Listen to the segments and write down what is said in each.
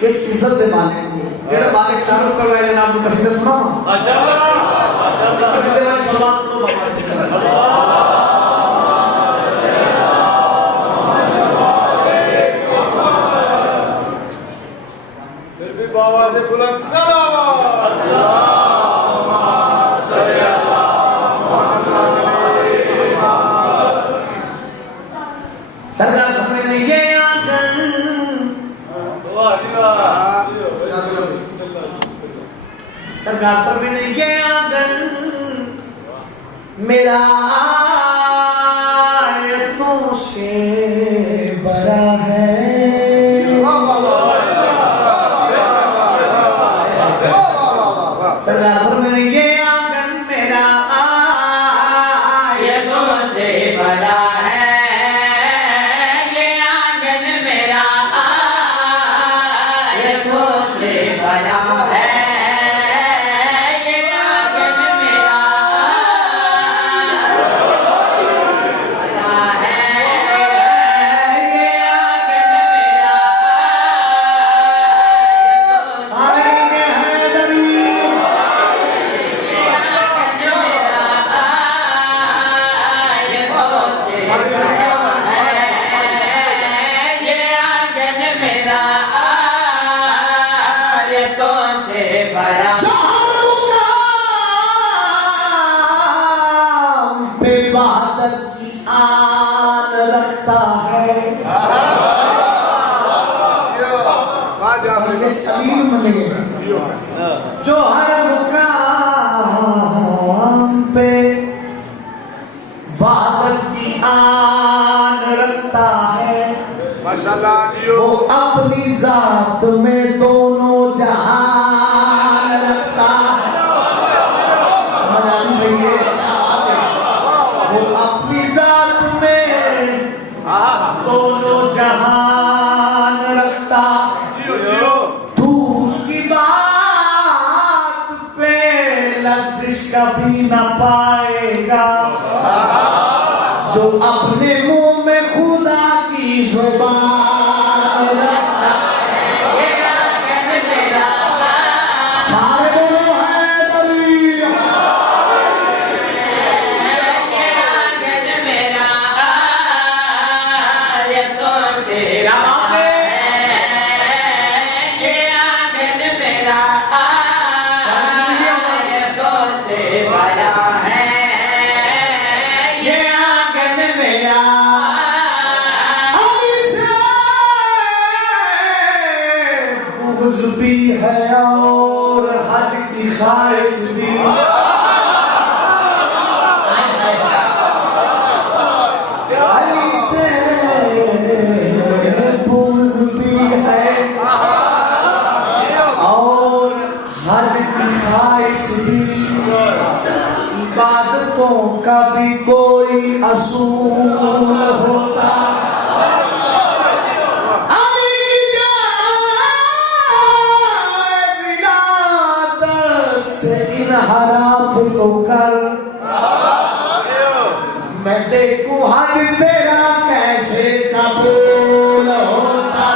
किस इज्जत दे मालिक को जेड़ा मालिक तारुफ करवाए नाम कसीदा सुनाओ माशाअल्लाह माशाअल्लाह कसीदे में सलात को फिर भी बाबा से बुलंद सलावत अल्लाहुम्मा सल्ली अला सरकार हमें ये आंगन सरकार हमें ये आंगन मेरा आयतों से बड़ा है सरकार हमें ये आंगन मेरा आयतों से बड़ा है जो हर मुकाम पे वहादत की आन रखता है वो अपनी जात में दोनों जहान रखता समझ आ रही है वो अपनी जात में दोनों जहान रखता कभी न पाएगा जो अपने मुंह में खुदा की जुबान रखता है ये आंगन मेरा सारे बोलो है दरिया ये आंगन मेरा आयतों से बड़ा है ये आंगन मेरा बड़ा है ये आंगन मेरा बुग़्ज़ भी है और हज की ख्वाहिश भी अली से बुग़्ज़ भी है और हज की ख्वाहिश भी इबादतों का भी कोई असूल होता से इनहराफ तो कर मैं देखूं हज तेरा कैसे कबूल होता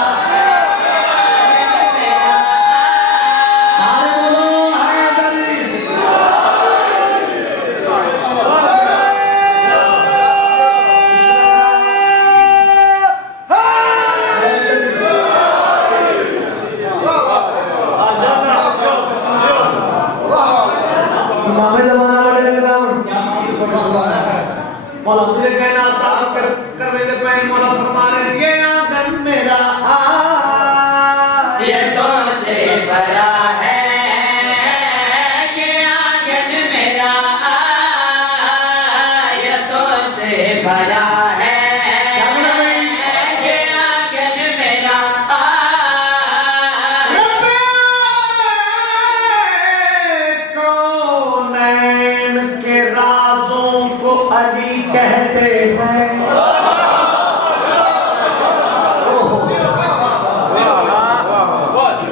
कहते हैं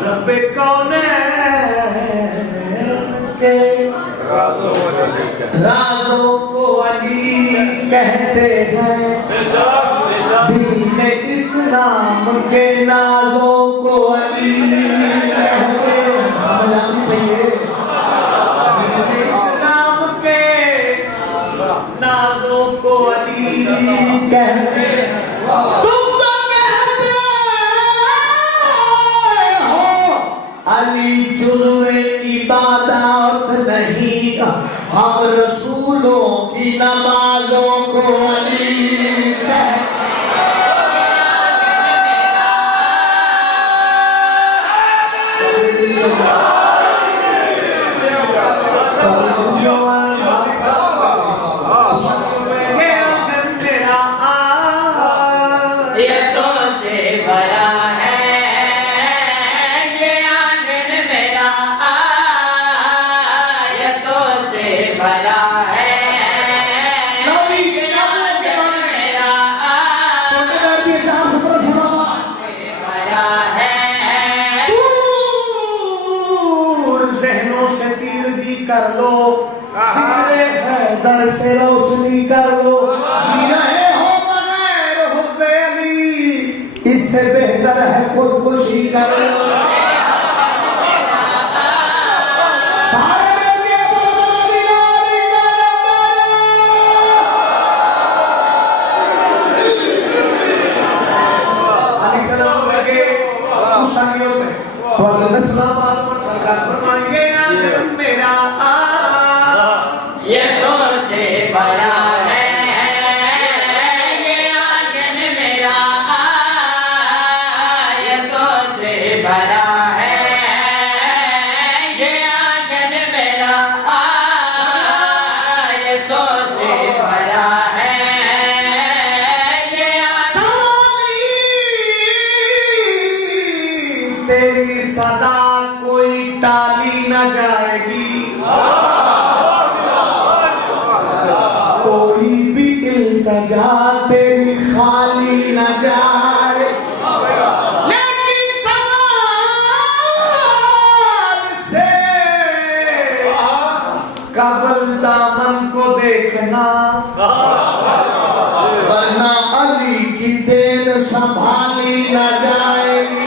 रब्बे कौनैन के राज़ों को अली कहते हैं दीन इस्लाम के नाज़ों को अली अली जुल्वे इबादत नहीं, हम रसूलों की नमाजों को अली कर लो, हैदर से रोशनी कर लो, जी रहे हो बगैर हुब्बे अली, इससे बेहतर है खुदकुशी कर लो। सरकार फरमाएंगे मेरा ये तो से बड़ा है, ये आंगन मेरा, ये तो से बड़ा है, ये आंगन मेरा, ये तो से बड़ा है, ये तेरी सदा कोई टाली न जाएगी, कोई भी इल्तिजा तेरी खाली न जाए, लेकिन सवाल से कबल दामन को देखना, वरना अली की देन संभाली न जाएगी।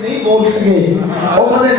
नहीं बोल सके